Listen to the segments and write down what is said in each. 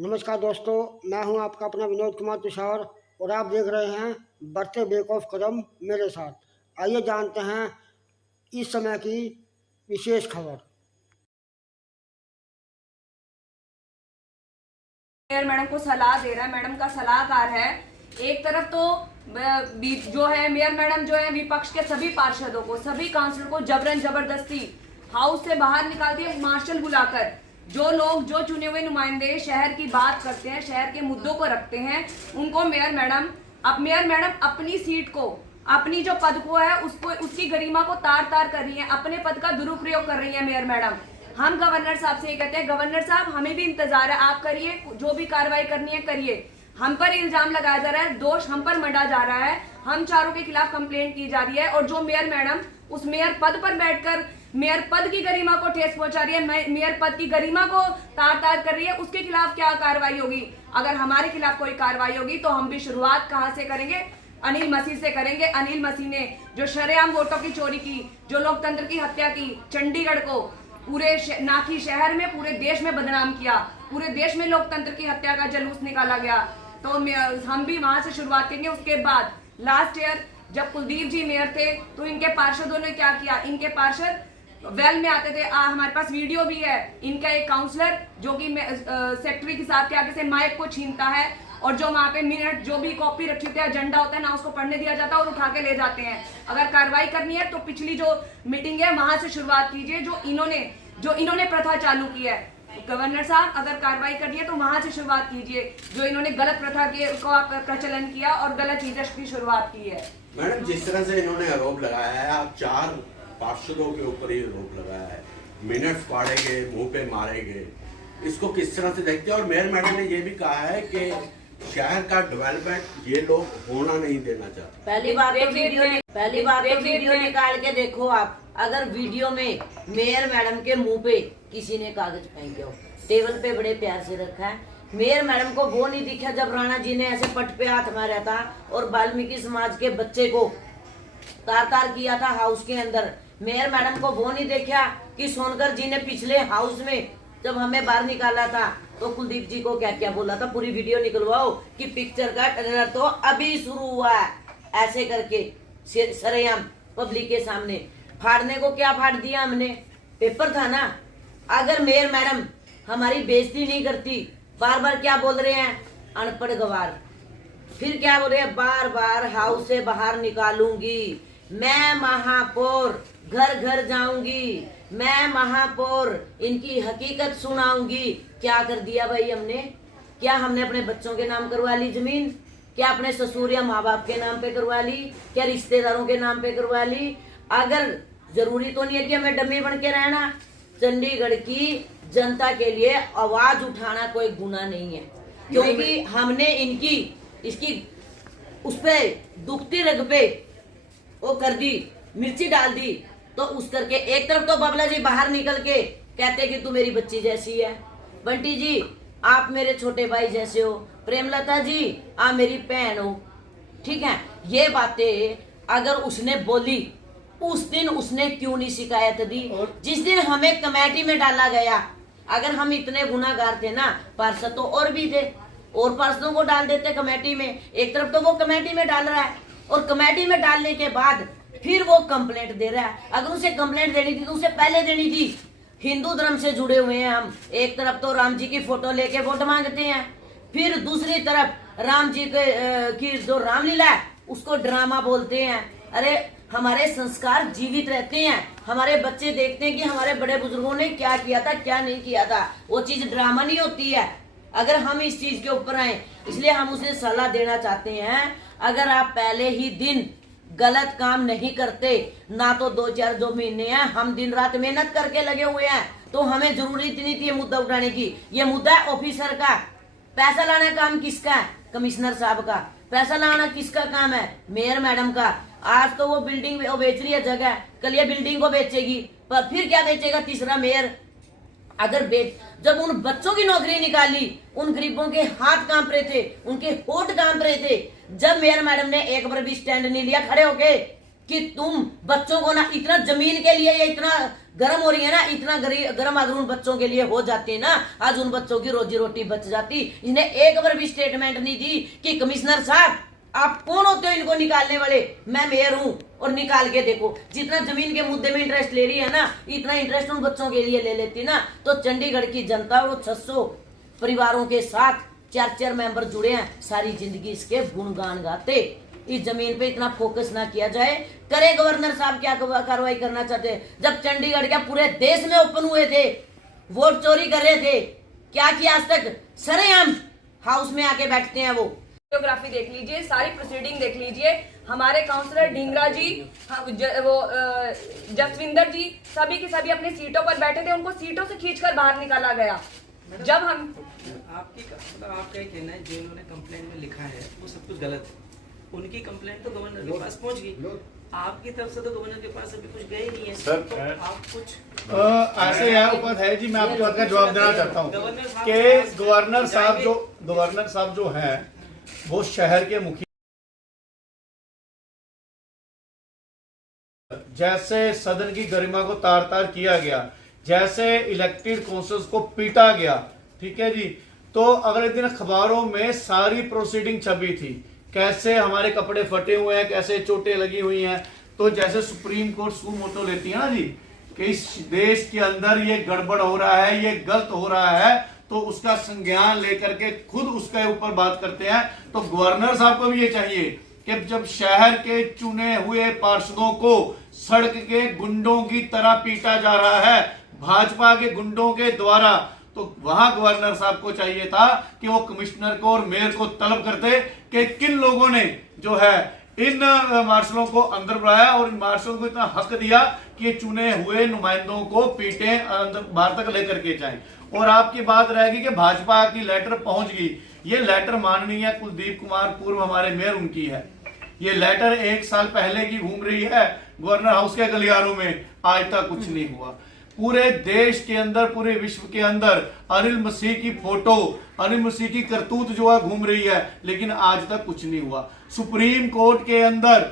नमस्कार दोस्तों, मैं हूं आपका अपना विनोद कुमार तुषार और आप देख रहे हैं बढ़ते बेक ऑफ कदम मेरे साथ। आइए जानते हैं इस समय की विशेष खबर। मेयर मैडम को सलाह दे रहा है, मैडम का सलाहकार है। एक तरफ तो जो है मेयर मैडम जो है विपक्ष के सभी पार्षदों को, सभी काउंसिलर को जबरन जबरदस्ती हाउस से बाहर निकालती है, मार्शल बुलाकर। जो लोग, जो चुने हुए नुमाइंदे शहर की बात करते हैं, शहर के मुद्दों को रखते हैं, उनको मेयर मैडम अपनी सीट को, अपनी जो पद को है उसको, उसकी गरिमा को तार तार कर रही है, अपने पद का दुरुपयोग कर रही है मेयर मैडम। हम गवर्नर साहब से ये कहते हैं, गवर्नर साहब हमें भी इंतजार है, आप करिए, जो भी कार्रवाई करनी है करिए। हम पर इल्जाम लगाया जा रहा है, दोष हम पर मढ़ा जा रहा है, हम चारों के खिलाफ कंप्लेंट की जा रही है, और जो मेयर मैडम उस मेयर पद पर बैठकर मेयर पद की गरिमा को ठेस पहुंचा रही है, मेयर पद की गरिमा को तार तार कर रही है, उसके खिलाफ क्या कार्रवाई होगी? अगर हमारे खिलाफ कोई कार्रवाई होगी तो हम भी शुरुआत कहां से करेंगे? अनिल मसीह से करेंगे। अनिल मसीह ने जो शरेआम वोटों की चोरी की, जो लोकतंत्र की हत्या की, चंडीगढ़ को पूरे ना कि शहर में, पूरे देश में बदनाम किया, पूरे देश में लोकतंत्र की हत्या का जलूस निकाला गया, तो हम भी वहां से शुरुआत करेंगे। उसके बाद लास्ट ईयर जब कुलदीप जी मेयर थे तो इनके पार्षदों ने क्या किया? इनके पार्षद वेल में आते थे, हमारे पास वीडियो भी है, इनका एक काउंसलर जो कि सेक्रेटरी के साथ के आगे से माइक को छीनता है, और जो वहां पे मिनट जो भी कॉपी रखी होती है, एजेंडा होता है ना, उसको पढ़ने दिया जाता है और उठा के ले जाते हैं। अगर कार्रवाई करनी है तो पिछली जो मीटिंग है वहां से शुरुआत कीजिए, जो इन्होंने प्रथा चालू की है। गवर्नर साहब अगर कार्रवाई करनी है तो वहां से शुरुआत कीजिए, जो इन्होंने गलत प्रथा के को प्रचलन किया और गलत चीजों की शुरुआत की है। मैडम, जिस तरह से इन्होंने आरोप लगाया है, आप 4 पार्षदों के ऊपर ही आरोप लगाया है, मिनट्स फाड़े गए, मुंह पे मारे गए, इसको किस तरह से देखते हैं? और मेयर मैडम ने ये भी कहा है कि शहर का डेवलपमेंट ये लोग होना नहीं देना चाहते। पहली बात तो वीडियो निकाल के देखो आप। अगर वीडियो में मेयर मैडम के मुंह पे किसी ने कागज फेंके हो, टेबल पे बड़े प्यार से रखा है। मेयर मैडम को वो नहीं दिखा जब राणा जी ने ऐसे पट पे हाथ मारा था और वाल्मीकि समाज के बच्चे को तार तार किया था हाउस के अंदर। मेयर मैडम को वो नहीं देखा कि सोनकर जी ने पिछले हाउस में जब हमें बाहर निकाला था तो कुलदीप जी को क्या क्या बोला था। पूरी वीडियो निकलवाओ कि पिक्चर का ट्रेलर तो अभी शुरू हुआ है, ऐसे करके सरेआम पब्लिक के सामने फाड़ने को क्या फाड़ दिया हमने? पेपर था ना। अगर मेयर मैडम हमारी बेइज्जती नहीं करती, बार बार क्या बोल रहे हैं? अनपढ़ गवार। फिर क्या बोल रहे हैं? बार बार हाउस से बाहर निकालूंगी, मैं महापौर, घर घर जाऊंगी, मैं महापौर, इनकी हकीकत सुनाऊंगी। क्या कर दिया भाई हमने? क्या हमने अपने बच्चों के नाम करवा ली जमीन? क्या अपने ससुर या माँ बाप के नाम पे करवा ली? क्या रिश्तेदारों के नाम पे करवा ली? अगर जरूरी तो नहीं है कि हमें डम्मी बन के रहना। चंडीगढ़ की जनता के लिए आवाज उठाना कोई गुनाह नहीं है, क्योंकि हमने इसकी उस पे दुखती रग पे वो कर दी, मिर्ची डाल दी। तो उस करके एक तरफ तो बाबला जी बाहर निकल के कहते कि तू मेरी बच्ची जैसी है, बंटी जी आप मेरे छोटे भाई जैसे हो, प्रेमलता जी आप मेरी बहन हो, ठीक है। ये बातें अगर उसने बोली, उस दिन उसने क्यों नहीं शिकायत दी? जिस दिन हमें कमेटी में डाला गया, अगर हम इतने गुनाहगार थे ना, पार्षद तो और भी थे, और पार्षदों को डाल देते कमेटी में। एक तरफ तो वो कमेटी में डाल रहा है और कमेटी में डालने के बाद फिर वो कंप्लेंट दे रहा है। अगर उसे कंप्लेंट देनी थी तो उसे पहले देनी थी। हिंदू धर्म से जुड़े हुए हैं हम, एक तरफ तो राम जी की फोटो लेके वोट मांगते हैं, फिर दूसरी तरफ राम जी की जो रामलीला है उसको ड्रामा बोलते हैं। अरे हमारे संस्कार जीवित रहते हैं, हमारे बच्चे देखते हैं कि हमारे बड़े बुजुर्गों ने क्या किया था, क्या नहीं किया था। वो चीज ड्रामा नहीं होती है अगर हम इस चीज के ऊपर आए। इसलिए हम उसे सलाह देना चाहते हैं, अगर आप पहले ही दिन गलत काम नहीं करते ना, तो 2-4 जो महीने हैं हम दिन रात मेहनत करके लगे हुए हैं, तो हमें जरूरत नहीं थी ये मुद्दा उठाने की। ये मुद्दा है ऑफिसर का। पैसा लाना काम किसका है? कमिश्नर साहब का। पैसा लाना किसका काम है? मेयर मैडम का। आज तो वो बिल्डिंग वो बेच रही है जगह, कल ये बिल्डिंग को बेचेगी, पर फिर क्या बेचेगा तीसरा मेयर? अगर जब उन बच्चों की नौकरी निकाली, उन गरीबों के हाथ कांप रहे थे, उनके होठ कांप रहे थे, जब मेयर मैडम ने एक बार भी स्टैंड नहीं लिया खड़े होके कि तुम बच्चों को ना इतना जमीन के लिए या इतना गर्म हो रही है ना, इतना गर्म अगर उन बच्चों के लिए हो जाती है ना, आज उन बच्चों की रोजी रोटी बच जाती। इन्हें एक बार भी स्टेटमेंट नहीं दी कि कमिश्नर साहब आप कौन होते हो इनको निकालने वाले, मैं मेयर हूं और निकाल के देखो। जितना जमीन के मुद्दे में इंटरेस्ट ले रही है ना, इतना इंटरेस्ट उन बच्चों के लिए ले लेती ना, तो चंडीगढ़ की जनता वो 600 परिवारों के साथ 4 मेंबर जुड़े हैं, सारी जिंदगी इसके गुणगान गाते। इस जमीन पे इतना फोकस ना किया जाए। करे गवर्नर साहब क्या कार्रवाई करना चाहते हैं? जब चंडीगढ़ क्या पूरे देश में ओपन हुए थे, वोट चोरी कर रहे थे, क्या किया आज तक? सरेआम हाउस में आके बैठते हैं वो। वीडियोग्राफी देख लीजिए, सारी प्रोसीडिंग देख लीजिए। हमारे काउंसलर ढींगरा जी, वो जसविंदर जी, सभी के सभी अपनी सीटों पर बैठे थे, उनको सीटों से खींचकर बाहर निकाला गया। जब हम आपका ये कहना है जो इन्होंने कंप्लेंट में लिखा है वो सब कुछ गलत है। उनकी कंप्लेंट तो गवर्नर के पास पहुंच गई, आपकी तरफ से तो गवर्नर के पास अभी कुछ गए नहीं है सर। तो आप कुछ ऐसे यहाँ ऊपर है जी, मैं आपको बात का जवाब देना चाहता हूँ कि गवर्नर साहब जो हैं वो शहर के मुखिया, जैसे सदन की गरिमा को तार तार किया गया, जैसे इलेक्टेड काउंसिल्स को पीटा गया, ठीक है जी, तो अगले दिन अखबारों में सारी प्रोसीडिंग छपी थी, कैसे हमारे कपड़े फटे हुए हैं, कैसे चोटें लगी हुई हैं। तो जैसे सुप्रीम कोर्ट सू मोटो लेती है ना जी कि इस देश के अंदर ये गड़बड़ हो रहा है, ये गलत हो रहा है, तो उसका संज्ञान लेकर के खुद उसके ऊपर बात करते हैं। तो गवर्नर साहब को भी ये चाहिए कि जब शहर के चुने हुए पार्षदों को सड़क के गुंडों की तरह पीटा जा रहा है भाजपा के गुंडों के द्वारा, तो वहां गवर्नर साहब को चाहिए था कि वो कमिश्नर को और मेयर को तलब करते कि किन लोगों ने जो है इन मार्शलों को अंदर बुलाया और इन मार्शलों को इतना हक दिया कि ये चुने हुए नुमाइंदों को पीटे अंदर बाहर तक लेकर के जाएं। और आपकी बात रहेगी कि भाजपा की लेटर पहुंच गई, ये लेटर माननीय कुलदीप कुमार पूर्व हमारे मेयर उनकी है। ये लेटर 1 साल पहले की घूम रही है गवर्नर हाउस के गलियारों में, आज तक कुछ नहीं हुआ। पूरे देश के अंदर, पूरे विश्व के अंदर अनिल मसीह की फोटो, अनिल मसीह की करतूत जो है घूम रही है, लेकिन आज तक कुछ नहीं हुआ। सुप्रीम कोर्ट के अंदर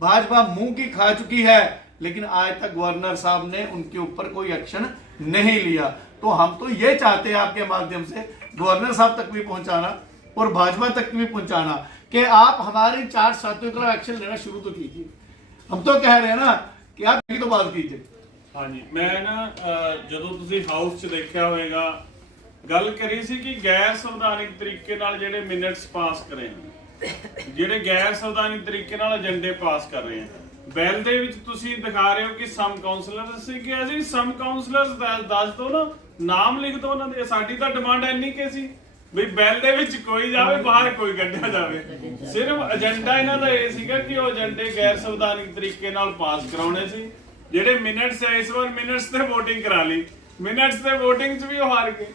भाजपा मुंह की खा चुकी है, लेकिन आज तक गवर्नर साहब ने उनके ऊपर कोई एक्शन नहीं लिया। तो हम तो ये चाहते हैं आपके माध्यम से गवर्नर साहब तक भी पहुंचाना और भाजपा तक भी पहुंचाना कि आप हमारे 4 साथियों के खिलाफ एक्शन लेना शुरू तो कीजिए। हम तो कह रहे हैं ना कि आप ये तो बात कीजिए। हाँ जी, मैं ना ਜਦੋਂ ਤੁਸੀਂ ਹਾਊਸ 'ਚ ਦੇਖਿਆ ਹੋਵੇਗਾ ਗੱਲ ਕਰੀ ਸੀ ਕਿ ਗੈਰ ਸੰਵਿਧਾਨਿਕ ਤਰੀਕੇ ਨਾਲ ਜਿਹੜੇ ਮਿੰਟਸ ਪਾਸ ਕਰੇ ਹਨ, ਜਿਹੜੇ ਗੈਰ ਸੰਵਿਧਾਨਿਕ ਤਰੀਕੇ ਨਾਲ ਏਜੰਡੇ ਪਾਸ ਕਰ ਰਹੇ ਹਨ। ਬਿੱਲ ਦੇ ਵਿੱਚ ਤੁਸੀਂ ਦਿਖਾ ਰਹੇ ਹੋ ਕਿ ਸਮ ਕਾਉਂਸਲਰਸ ਸੀ ਕਿ ਅਸੀਂ ਸਮ ਕਾਉਂਸਲਰਸ ਦੱਸ ਦਿਓ ਨਾ, ਨਾਮ ਲਿਖ ਦਿਓ ਉਹਨਾਂ ਦੇ। ਸਾਡੀ ਤਾਂ ਡਿਮਾਂਡ ਇੰਨੀ ਕਿ ਸੀ ਵੀ ਬਿੱਲ ਦੇ ਵਿੱਚ ਕੋਈ ਜਾਵੇ, ਬਾਹਰ ਕੋਈ ਕੱਢਿਆ ਜਾਵੇ। ਸਿਰਫ ਏਜੰਡਾ ਇਹਨਾਂ ਦਾ ਇਹ ਸੀਗਾ ਕਿ ਉਹ ਏਜੰਡੇ ਗੈਰ ਸੰਵਿਧਾਨਿਕ ਤਰੀਕੇ ਨਾਲ ਪਾਸ ਕਰਾਉਣੇ ਸੀ। ਜਿਹੜੇ ਮਿੰਟਸ ਹੈ, ਇਸ ਵਾਰ ਮਿੰਟਸ ਤੇ ਵੋਟਿੰਗ ਕਰਾ ਲਈ, ਮਿੰਟਸ ਤੇ ਵੋਟਿੰਗ 'ਚ ਵੀ ਉਹ ਹਾਰ ਗਏ।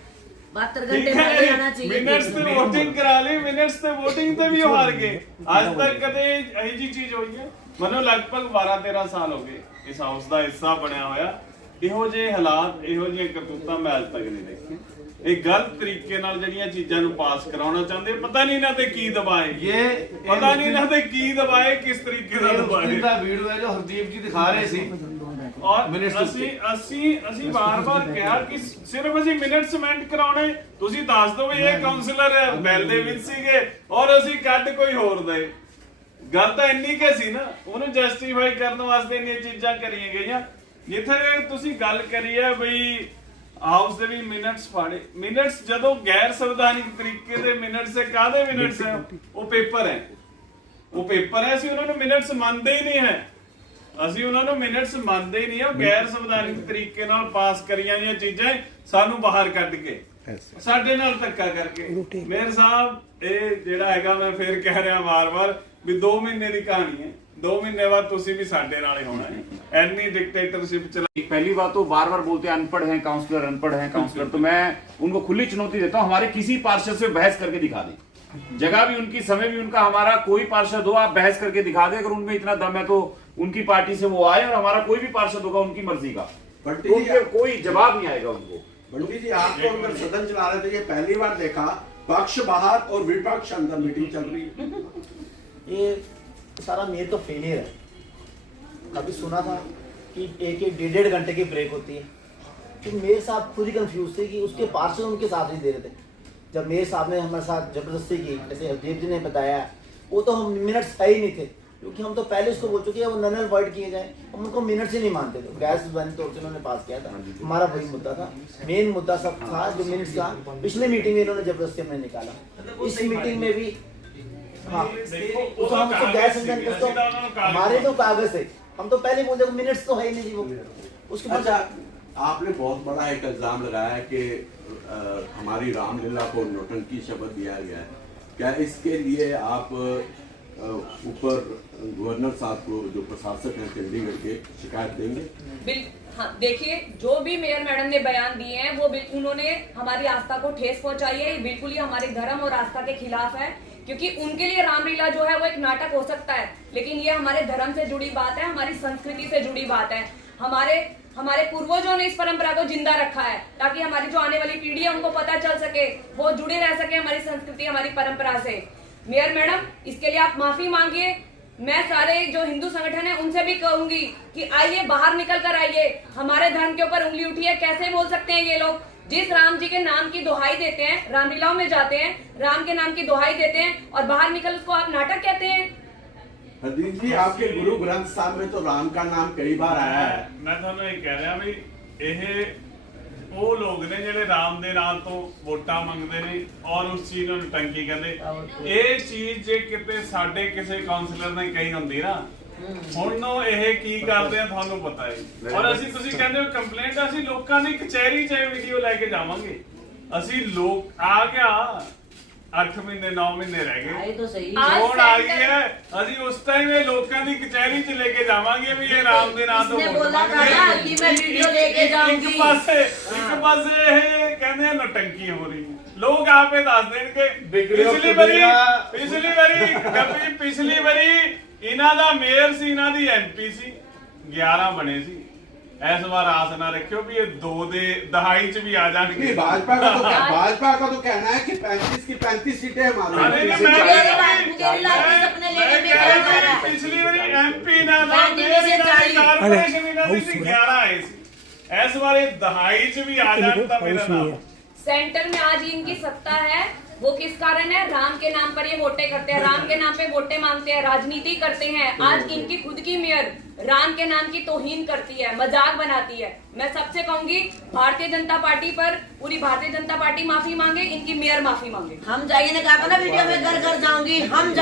72 घंटे पहले आना चाहिए। मिनट्स ਤੇ ਵੋਟਿੰਗ ਕਰਾ ਲਈ, ਮਿੰਟਸ ਤੇ ਵੋਟਿੰਗ ਤੇ ਵੀ ਉਹ ਹਾਰ ਗਏ। ਅੱਜ ਤੱਕ ਕਦੇ ਇਹੀ ਜੀ ਚੀਜ਼ ਹੋਈ ਹੈ? ਮੈਨੂੰ ਲਗਭਗ 12-13 ਸਾਲ ਹੋ ਗਏ ਇਸ ਹਾਊਸ ਦਾ ਹਿੱਸਾ ਬਣਿਆ ਹੋਇਆ। ਇਹੋ ਜਿਹੇ ਹਾਲਾਤ, ਇਹੋ ਜਿਹੀਆਂ ਕਰਤੂਤਾਂ ਮੈਂ ਅੱਜ ਤੱਕ ਨਹੀਂ ਦੇਖੀਆਂ। ਇਹ ਗਲਤ ਤਰੀਕੇ ਨਾਲ ਜਿਹੜੀਆਂ ਚੀਜ਼ਾਂ ਨੂੰ ਪਾਸ ਕਰਾਉਣਾ ਚਾਹੁੰਦੇ, ਪਤਾ ਨਹੀਂ ਇਹਨਾਂ ਤੇ ਕੀ ਦਬਾਏ, ਪਤਾ ਨਹੀਂ ਇਹਨਾਂ ਤੇ ਕੀ ਦਬਾਏ, ਕਿਸ ਤਰੀਕੇ ਦਾ ਦਬਾਏ। ਇਹਦਾ ਵੀਡੀਓ ਹੈ ਜੋ ਹਰਦੀਪ ਜੀ ਦਿਖਾ ਰਹੇ ਸੀ। ਔਰ ਅਸੀਂ ਵਾਰ-ਵਾਰ ਕਿਹਾ ਕਿ ਸਿਰਫ ਅਸੀਂ ਮਿੰਟਸਮੈਂਟ ਕਰਾਉਣੇ, ਤੁਸੀਂ ਦੱਸ ਦਿਓ ਵੀ ਇਹ ਕਾਉਂਸਲਰ ਬਿੱਲ ਦੇ ਵਿੱਚ ਸੀਗੇ ਔਰ ਅਸੀਂ ਕੱਢ ਕੋਈ ਹੋਰ ਦੇ। ਗੱਲ ਤਾਂ ਇੰਨੀ ਕਿ ਸੀ ਨਾ, ਉਹਨੂੰ ਜਸਟੀਫਾਈ ਕਰਨ ਵਾਸਤੇ ਇੰਨੀਆਂ ਚੀਜ਼ਾਂ ਕਰੀਆਂ ਗਈਆਂ। ਜਿੱਥੇ ਤੁਸੀਂ ਗੱਲ ਕਰੀ ਹੈ ਬਈ ਹਾਊਸ ਦੇ ਵੀ ਮਿੰਟਸ ਫਾੜੇ, ਮਿੰਟਸ ਜਦੋਂ ਗੈਰ ਸੰਵਿਧਾਨਿਕ ਤਰੀਕੇ ਦੇ ਮਿੰਟਸ ਹੈ, ਕਾਹਦੇ ਮਿੰਟਸ ਹੈ? ਉਹ ਪੇਪਰ ਹੈ, ਉਹ ਪੇਪਰ ਹੈ। ਅਸੀਂ ਉਹਨਾਂ ਨੂੰ ਮਿੰਟਸ ਮੰਨਦੇ ਹੀ ਨਹੀਂ ਹੈ, ਅਸੀਂ ਉਹਨਾਂ ਨੂੰ ਮਿੰਟਸ ਮੰਨਦੇ ਹੀ ਨਹੀਂ ਆ। ਗੈਰ ਸੰਵਿਧਾਨਿਕ ਤਰੀਕੇ ਨਾਲ ਪਾਸ ਕਰੀਆਂ ਜਾਂ ਚੀਜ਼ਾਂ ਸਾਨੂੰ ਬਾਹਰ ਕੱਢ ਕੇ, ਸਾਡੇ ਨਾਲ ਧੱਕਾ ਕਰਕੇ। ਮੇਅਰ ਸਾਹਿਬ, ਇਹ ਜਿਹੜਾ ਹੈਗਾ, ਮੈਂ ਫੇਰ ਕਹਿ ਰਿਹਾ ਵਾਰ-ਵਾਰ ਵੀ 2 ਮਹੀਨੇ ਦੀ ਕਹਾਣੀ ਹੈ। 2 महीने बाद तुसी भी साडे नाल ही होना है। एनी डिक्टेटरशिप चला। पहली बात तो बार-बार बोलते हैं अनपढ़ हैं काउंसलर, अनपढ़ हैं काउंसलर, तो मैं उनको खुली चुनौती देता हूं, हमारे किसी पार्षद से बहस करके दिखा दें। जगह भी उनकी, समय भी उनका, हमारा कोई पार्षद हो, आप बहस करके दिखा दें। अगर उनमें इतना दम है तो उनकी पार्टी से वो आए और हमारा कोई भी पार्षद होगा उनकी मर्जी का, तो कोई जवाब नहीं आएगा उनको। बंटी जी, आप तो अंदर सदन चला रहे थे, ये पहली बार देखा पक्ष बाहर और विपक्ष अंदर मीटिंग चल रही है। ये सारा मेयर तो फेलियर है। अभी सुना था कि एक डेढ़ घंटे की ब्रेक होती है। तो मेयर साहब खुद ही कंफ्यूज थे कि उसके पार्षद उनके साथ नहीं दे रहे थे। जब मेयर साहब ने हमारे साथ जबरदस्ती की, जैसे हरदीप जी ने बताया, वो तो हम मिनट्स है ही नहीं थे, क्योंकि हम तो पहले उसको बोल चुके हैं वो नल अवॉइड किए जाए, हम उनको मिनट्स ही नहीं मानते थे। गैस बंद तौर से उन्होंने पास किया था, हमारा वही मुद्दा था, मेन मुद्दा सब था जो मिनट्स का पिछले मीटिंग में इन्होंने जबरदस्ती हमें निकाला। इस मीटिंग में भी हाँ तो हम तो गैस हमारे तो कागज थे, हम तो पहले बोलते मिनट्स तो है ही नहीं जी वो उसके बाद। अच्छा, आपने बहुत बड़ा एक इल्जाम लगाया है कि हमारी रामलीला को नौटंकी शब्द दिया गया है। क्या इसके लिए आप ऊपर गवर्नर साहब को, जो प्रशासक हैं चंडीगढ़ के, शिकायत देंगे? हाँ, देखिए, जो भी मेयर मैडम ने बयान दिए हैं वो बिल्कुल उन्होंने हमारी आस्था को ठेस पहुंचाई है। बिल्कुल ही हमारे धर्म और आस्था के खिलाफ है, क्योंकि उनके लिए रामलीला जो है वो एक नाटक हो सकता है, लेकिन ये हमारे धर्म से जुड़ी बात है, हमारी संस्कृति से जुड़ी बात है। हमारे पूर्वजों ने इस परंपरा को जिंदा रखा है, ताकि हमारी जो आने वाली पीढ़ी है उनको पता चल सके, वो जुड़े रह सके हमारी संस्कृति, हमारी परंपरा से। मेयर मैडम, इसके लिए आप माफी मांगिए। मैं सारे जो हिंदू संगठन है उनसे भी कहूंगी कि आइए, बाहर निकल कर आइए, हमारे धर्म के ऊपर उंगली उठी है, कैसे बोल सकते हैं ये लोग? जिस राम जी के नाम की दुहाई देते हैं, रामलीलाओं में जाते हैं, राम के नाम की दुहाई देते हैं और बाहर निकल उसको आप नाटक कहते हैं। हरदीप जी, आपके गुरु ग्रंथ साहब में तो राम का नाम कई बार आया है। मैं ਤੁਹਾਨੂੰ ਇਹ ਕਹਿ ਰਿਹਾ ਵੀ ਇਹ ਉਹ ਲੋਕ ਨੇ ਜਿਹੜੇ ਰਾਮ ਦੇ ਨਾਮ ਤੋਂ ਵੋਟਾਂ ਮੰਗਦੇ ਨੇ ਔਰ ਉਸ ਚੀਜ਼ ਨੂੰ ਟੰਕੀ ਕਹਿੰਦੇ। ਇਹ ਚੀਜ਼ ਜੇ ਕਿਤੇ ਸਾਡੇ ਕਿਸੇ ਕਾਉਂਸਲਰ ਨੇ ਕਹੀ ਹੁੰਦੀ ਨਾ, ਹੁਣ ਨੂੰ ਇਹ ਕੀ ਕਰਦੇ ਆ ਤੁਹਾਨੂੰ ਪਤਾ ਹੈ। ਔਰ ਅਸੀਂ, ਤੁਸੀਂ ਕਹਿੰਦੇ ਹੋ ਕੰਪਲੇਂਟ, ਅਸੀਂ ਲੋਕਾਂ ਦੀ ਕਚਹਿਰੀ 'ਚ ਵੀਡੀਓ ਲੈ ਕੇ ਜਾਵਾਂਗੇ। ਅਸੀਂ ਲੋਕ ਆ ਗਿਆ 8 ਮਹੀਨੇ 9 ਮਹੀਨੇ ਰਹਿ ਗਏ, ਆਏ ਤਾਂ ਸਹੀ, ਚੋਣ ਆ ਗਈ ਹੈ, ਅਸੀਂ ਉਸ ਟਾਈਮ ਇਹ ਲੋਕਾਂ ਦੀ ਕਚਹਿਰੀ 'ਚ ਲੈ ਕੇ ਜਾਵਾਂਗੇ ਵੀ ਇਹ ਰਾਮ ਦੇ ਨਾਮ ਤੋਂ ਵੋਟ ਮੰਗਦੇ। ਕਿ ਮੈਂ ਵੀਡੀਓ ਲੈ ਕੇ ਜਾਊਂਗੀ। ਇੱਕ ਪਾਸੇ ਇਹ ਕਹਿੰਦੇ ਨੌਟੰਕੀ ਹੋ ਰਹੀ ਹੈ। ਲੋਕ ਆਪੇ ਦੱਸ ਦੇਣਗੇ। ਪਿਛਲੀ ਵਾਰੀ ਇਹਨਾਂ ਦਾ ਮੇਅਰ ਸੀ, ਇਹਨਾਂ ਦੀ ਐਮਪੀ ਸੀ, 11 ਬਣੇ ਸੀ। इस बार आस ना रखियो भी ये 2 दे दहाई च भी आ जाएंगे। भाजपा का तो कहना है कि 35 की 35 सीटें हमारी। पिछली बारी एमपी ना 11 आए, इस बार दहाई च भी आ जाता मेरा नाम। सेंटर में आज इनकी सत्ता है, वो किस कारण है? राम के नाम पर ये वोटें करते हैं, राम के नाम पे वोटें मांगते हैं, राजनीति करते हैं। आज इनकी खुद की मेयर राम के नाम की तौहीन करती है, मजाक बनाती है। मैं सबसे कहूंगी, भारतीय जनता पार्टी पर पूरी भारतीय जनता पार्टी माफी मांगे, इनकी मेयर माफी मांगे। हम जाइए ने कहा था ना वीडियो में, घर घर जाऊंगी हम।